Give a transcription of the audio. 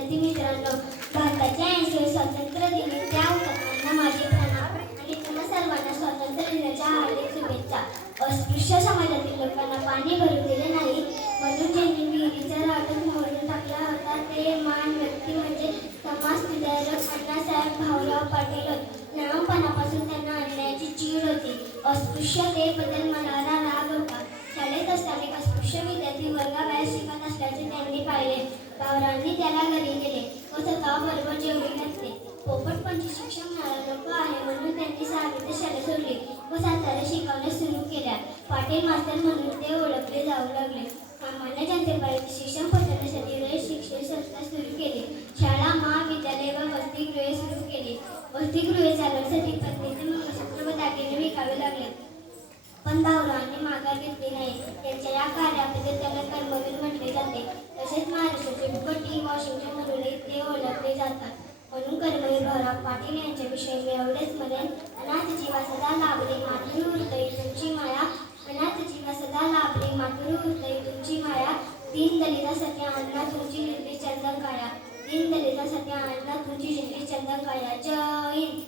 विद्यार्थी मित्रांनो, भारताच्या 80 स्वातंत्र्य दिनी त्या हुतात्म्यांना माझे प्रणाम आणि तुम्हा सर्वांना स्वातंत्र्य दिनाच्या हार्दिक शुभेच्छा. अस्पृश्य समाजातील लोकांना पाणी भरू दिले नाही म्हणून ज्यांनी विहिरीचा राडून मोडून टाकला होता ते महान व्यक्ती म्हणजे समाज सुधारक अण्णासाहेब भाऊराव पाटील होते. लहानपणापासून त्यांना अन्यायाची चीड होती. अस्पृश्यतेबद्दल मनाला राग होता. शाळेत असताना एक अस्पृश्य विद्यार्थी वर्गाबाहेर शिकत असल्याचे त्यांनी पाहिले. भाऊरावांनी त्याला घरी गेले व स्वतः बरोबर जेवले घातले. पोपटपंची शिक्षण मिळायला नको आहे म्हणून त्यांनी 6वी ते शाळा सोडली व सातारा शिकवणे सुरू केल्या. पाटील मास्तर म्हणून ते ओळखले जाऊ लागले. सामान्य जनतेपर्यंत शिक्षण पोहोचवण्यासाठी रयत शिक्षण संस्था सुरू केली. शाळा, महाविद्यालय व वसतिगृहे सुरू केली. वसतिगृहे चालवण्यासाठी पत्नीचे मंगळसूत्र व दागिने विकावे लागले, पण भाऊरावांनी माघार घेतली नाही. त्यांच्या या कार्याबद्दल त्याला कर्मवीर म्हटले जाते. तसेच महाराष्ट्राचे बुकटी वॉशिंग्टन म्हणूनही ते ओळखले जातात. म्हणून कर्मवीर भाऊराव पाटील यांच्याविषयी मी एवढेच म्हणेन. अनाथ जीवा सदा लाभले मातृ हृदयी तुमची माया, अनाथ जीवा सदा लाभले मातृ हृदयी तुमची माया, दीन दलितासाठी आणला तुमची निर्ली चंदन काया, दीन दलितासाठी आणला तुमची निर्ली चंदन काया. जय हिंद.